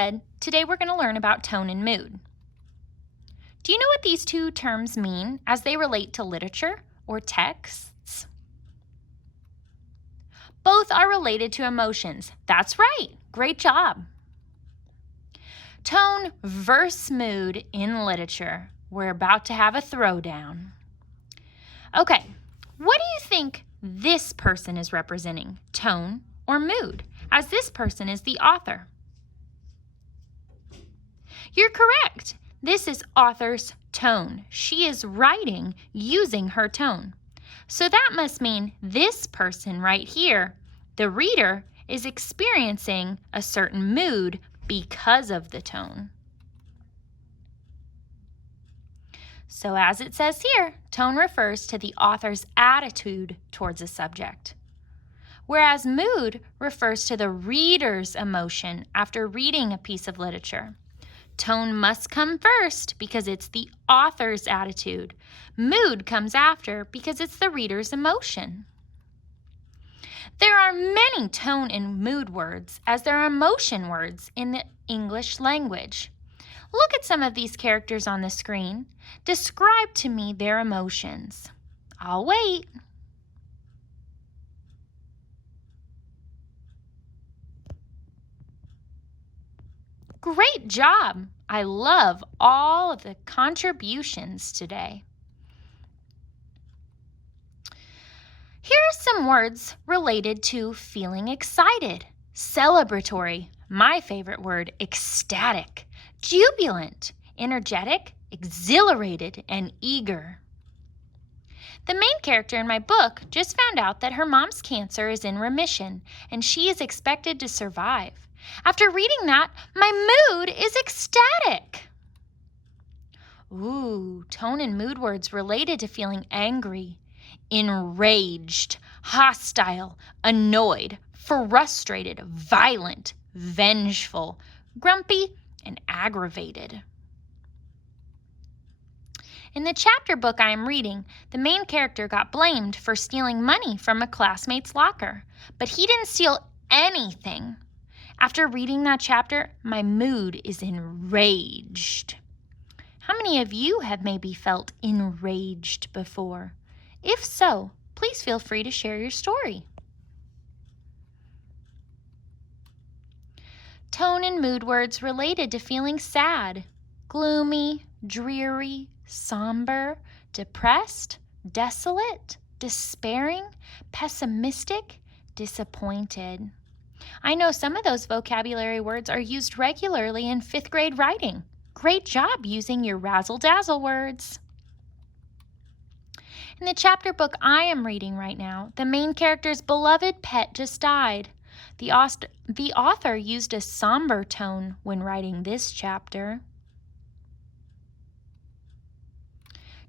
said, today we're going to learn about tone and mood. Do you know what these two terms mean as they relate to literature or texts? Both are related to emotions. That's right. Great job. Tone versus mood in literature. We're about to have a throwdown. Okay, what do you think this person is representing, tone or mood, as this person is the author? You're correct. This is author's tone. She is writing using her tone. So that must mean this person right here, the reader, is experiencing a certain mood because of the tone. So as it says here, tone refers to the author's attitude towards a subject, whereas mood refers to the reader's emotion after reading a piece of literature. Tone must come first because it's the author's attitude. Mood comes after because it's the reader's emotion. There are many tone and mood words as there are emotion words in the English language. Look at some of these characters on the screen. Describe to me their emotions. I'll wait. Great job! I love all of the contributions today. Here are some words related to feeling excited. Celebratory, my favorite word, ecstatic, jubilant, energetic, exhilarated, and eager. The main character in my book just found out that her mom's cancer is in remission and she is expected to survive. After reading that, my mood is ecstatic. Ooh, tone and mood words related to feeling angry, enraged, hostile, annoyed, frustrated, violent, vengeful, grumpy, and aggravated. In the chapter book I am reading, the main character got blamed for stealing money from a classmate's locker, but he didn't steal anything. After reading that chapter, my mood is enraged. How many of you have maybe felt enraged before? If so, please feel free to share your story. Tone and mood words related to feeling sad, gloomy, dreary, somber, depressed, desolate, despairing, pessimistic, disappointed. I know some of those vocabulary words are used regularly in 5th grade writing. Great job using your razzle-dazzle words. In the chapter book I am reading right now, the main character's beloved pet just died. The author used a somber tone when writing this chapter.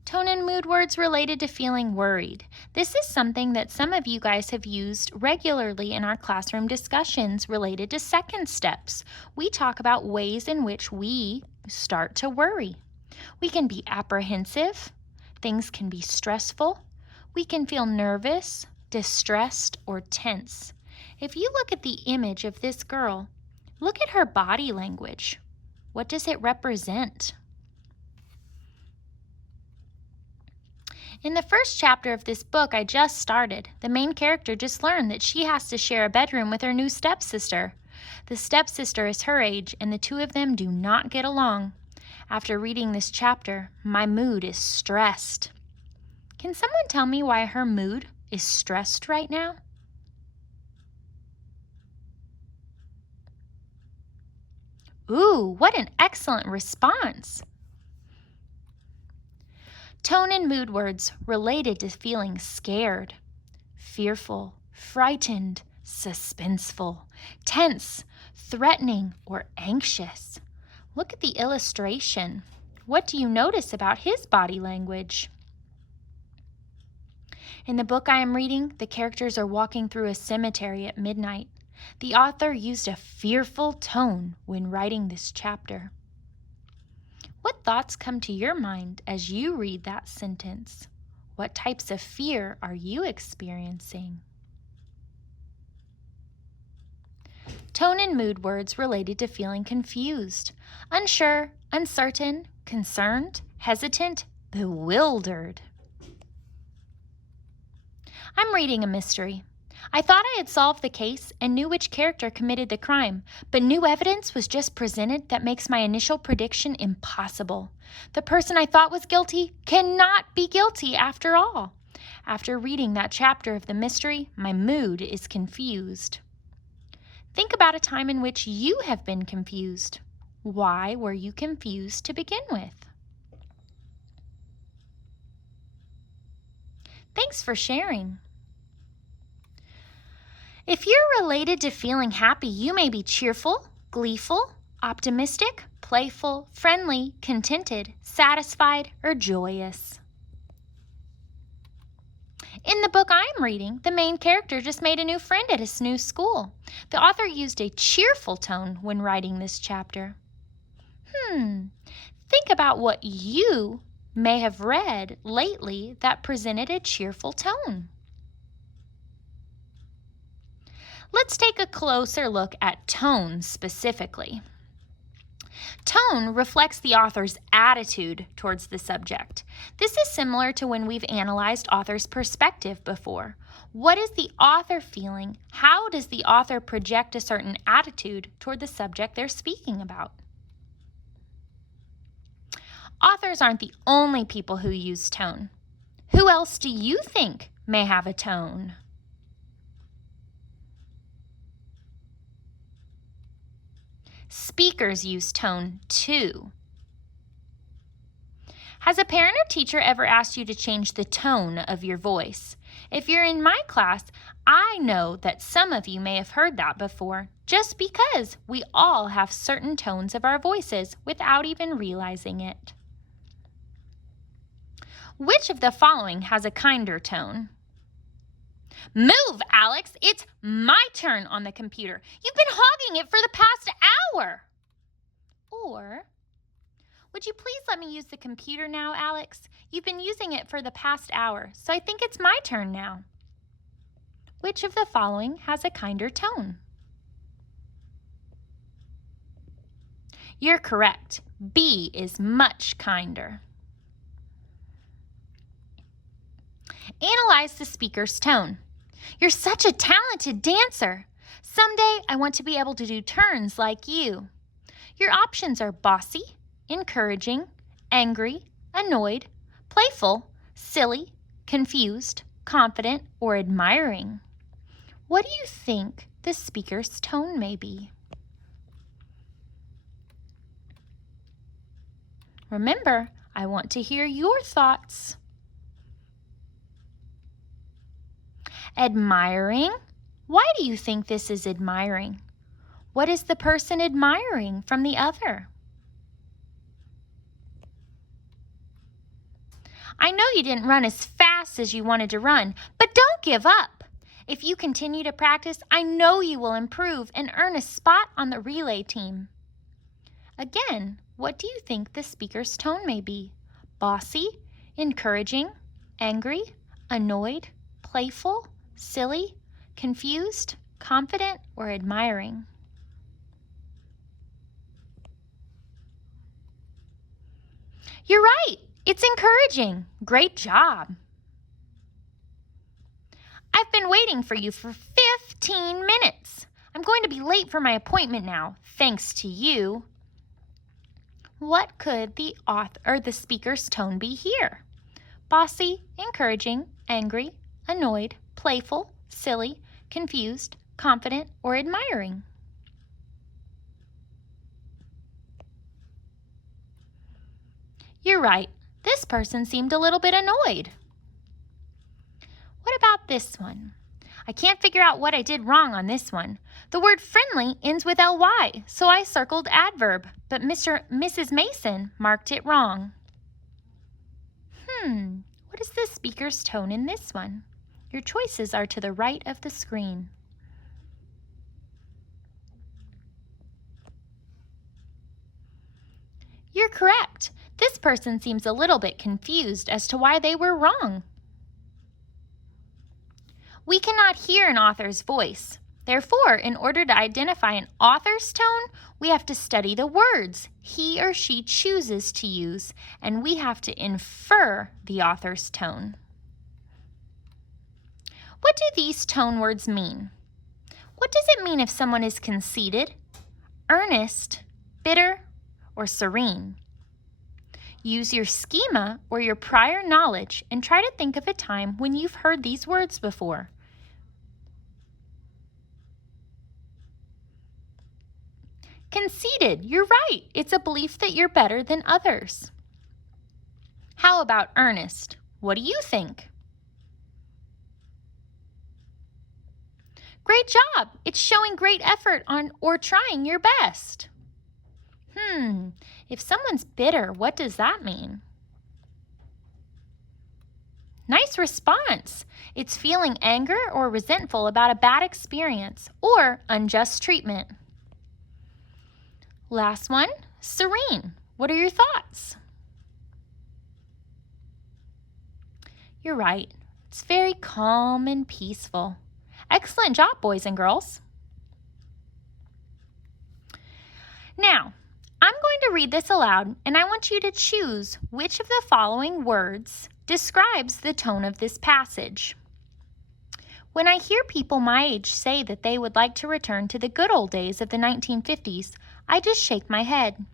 Tone and mood words related to feeling worried. This is something that some of you guys have used regularly in our classroom discussions related to second steps. We talk about ways in which we start to worry. We can be apprehensive. Things can be stressful. We can feel nervous, distressed, or tense. If you look at the image of this girl, look at her body language. What does it represent? In the first chapter of this book I just started, the main character just learned that she has to share a bedroom with her new stepsister. The stepsister is her age, and the two of them do not get along. After reading this chapter, my mood is stressed. Can someone tell me why her mood is stressed right now? Ooh, what an excellent response! Tone and mood words related to feeling scared, fearful, frightened, suspenseful, tense, threatening, or anxious. Look at the illustration. What do you notice about his body language? In the book I am reading, the characters are walking through a cemetery at midnight. The author used a fearful tone when writing this chapter. What thoughts come to your mind as you read that sentence? What types of fear are you experiencing? Tone and mood words related to feeling confused, unsure, uncertain, concerned, hesitant, bewildered. I'm reading a mystery. I thought I had solved the case and knew which character committed the crime, but new evidence was just presented that makes my initial prediction impossible. The person I thought was guilty cannot be guilty after all. After reading that chapter of the mystery, my mood is confused. Think about a time in which you have been confused. Why were you confused to begin with? Thanks for sharing. If you're related to feeling happy, you may be cheerful, gleeful, optimistic, playful, friendly, contented, satisfied, or joyous. In the book I'm reading, the main character just made a new friend at his new school. The author used a cheerful tone when writing this chapter. Think about what you may have read lately that presented a cheerful tone. Let's take a closer look at tone specifically. Tone reflects the author's attitude towards the subject. This is similar to when we've analyzed author's perspective before. What is the author feeling? How does the author project a certain attitude toward the subject they're speaking about? Authors aren't the only people who use tone. Who else do you think may have a tone? Speakers use tone too. Has a parent or teacher ever asked you to change the tone of your voice? If you're in my class, I know that some of you may have heard that before, just because we all have certain tones of our voices without even realizing it. Which of the following has a kinder tone? Move, Alex! It's my turn on the computer. You've been hogging it for the past hour. Or, would you please let me use the computer now, Alex? You've been using it for the past hour, so I think it's my turn now. Which of the following has a kinder tone? You're correct. B is much kinder. Analyze the speaker's tone. You're such a talented dancer. Someday I want to be able to do turns like you. Your options are bossy, encouraging, angry, annoyed, playful, silly, confused, confident, or admiring. What do you think the speaker's tone may be? Remember, I want to hear your thoughts. Admiring? Why do you think this is admiring? What is the person admiring from the other? I know you didn't run as fast as you wanted to run, but don't give up. If you continue to practice, I know you will improve and earn a spot on the relay team. Again, what do you think the speaker's tone may be? Bossy, encouraging, angry, annoyed, playful, silly, confused, confident, or admiring? You're right. It's encouraging. Great job. I've been waiting for you for 15 minutes. I'm going to be late for my appointment now, thanks to you. What could the speaker's tone be here? Bossy, encouraging, angry, annoyed, playful, silly, confused, confident, or admiring? You're right. This person seemed a little bit annoyed. What about this one? I can't figure out what I did wrong on this one. The word friendly ends with ly, so I circled adverb, but Mrs. Mason marked it wrong. What is the speaker's tone in this one? Your choices are to the right of the screen. You're correct. This person seems a little bit confused as to why they were wrong. We cannot hear an author's voice, Therefore, in order to identify an author's tone, we have to study the words he or she chooses to use, and we have to infer the author's tone. What do these tone words mean? What does it mean if someone is conceited, earnest, bitter, or serene? Use your schema or your prior knowledge and try to think of a time when you've heard these words before. Conceited, you're right. It's a belief that you're better than others. How about earnest? What do you think? Great job. It's showing great effort on or trying your best. If someone's bitter, what does that mean? Nice response. It's feeling anger or resentful about a bad experience or unjust treatment. Last one, serene. What are your thoughts? You're right. It's very calm and peaceful. Excellent job, boys and girls. Now, I'm going to read this aloud, and I want you to choose which of the following words describes the tone of this passage. When I hear people my age say that they would like to return to the good old days of the 1950s, I just shake my head.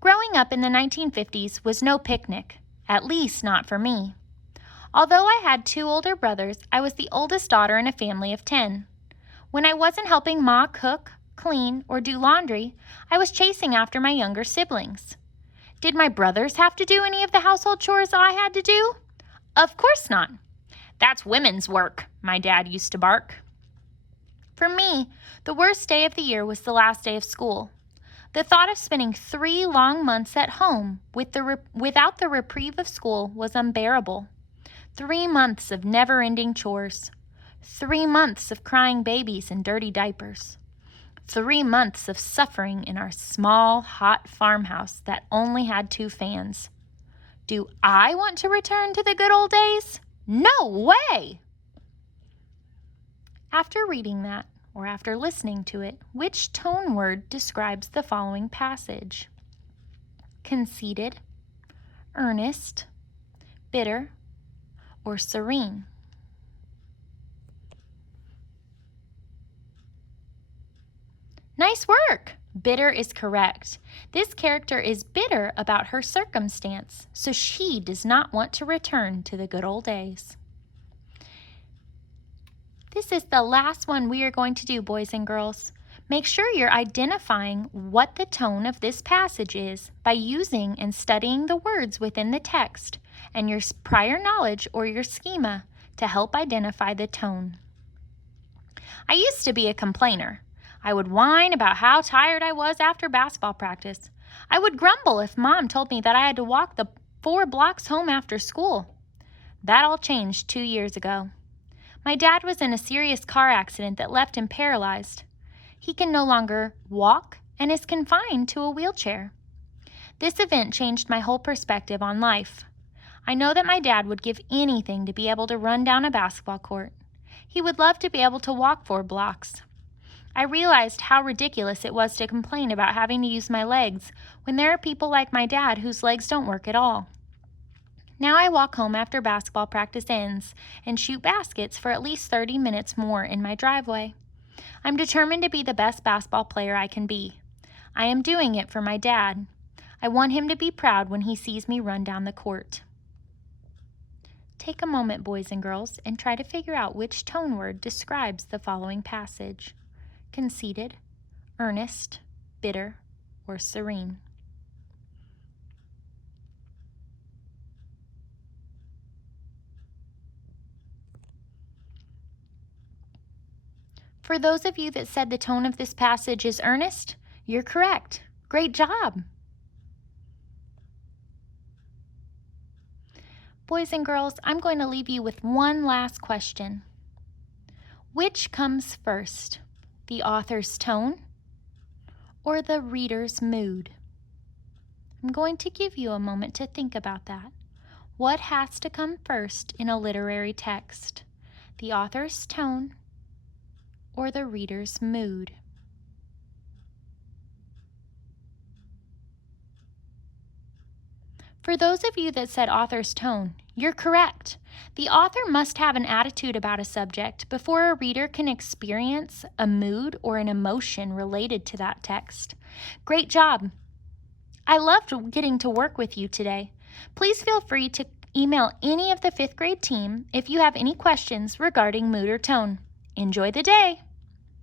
Growing up in the 1950s was no picnic, at least not for me. Although I had 2 older brothers, I was the oldest daughter in a family of 10. When I wasn't helping Ma cook, clean, or do laundry, I was chasing after my younger siblings. Did my brothers have to do any of the household chores I had to do? Of course not. That's women's work, my dad used to bark. For me, the worst day of the year was the last day of school. The thought of spending 3 long months at home without the reprieve of school was unbearable. 3 months of never-ending chores. 3 months of crying babies in dirty diapers. 3 months of suffering in our small, hot farmhouse that only had 2 fans. Do I want to return to the good old days? No way! After reading that, or after listening to it, which tone word describes the following passage? Conceited, earnest, bitter, or serene? Nice work! Bitter is correct. This character is bitter about her circumstance, so she does not want to return to the good old days. This is the last one we are going to do, boys and girls. Make sure you're identifying what the tone of this passage is by using and studying the words within the text and your prior knowledge or your schema to help identify the tone. I used to be a complainer. I would whine about how tired I was after basketball practice. I would grumble if Mom told me that I had to walk the 4 blocks home after school. That all changed 2 years ago. My dad was in a serious car accident that left him paralyzed. He can no longer walk and is confined to a wheelchair. This event changed my whole perspective on life. I know that my dad would give anything to be able to run down a basketball court. He would love to be able to walk 4 blocks. I realized how ridiculous it was to complain about having to use my legs when there are people like my dad whose legs don't work at all. Now I walk home after basketball practice ends and shoot baskets for at least 30 minutes more in my driveway. I'm determined to be the best basketball player I can be. I am doing it for my dad. I want him to be proud when he sees me run down the court. Take a moment, boys and girls, and try to figure out which tone word describes the following passage: conceited, earnest, bitter, or serene. For those of you that said the tone of this passage is earnest, you're correct. Great job. Boys and girls, I'm going to leave you with one last question. Which comes first, the author's tone or the reader's mood? I'm going to give you a moment to think about that. What has to come first in a literary text, the author's tone or the reader's mood. For those of you that said author's tone, you're correct. The author must have an attitude about a subject before a reader can experience a mood or an emotion related to that text. Great job! I loved getting to work with you today. Please feel free to email any of the 5th grade team if you have any questions regarding mood or tone. Enjoy the day!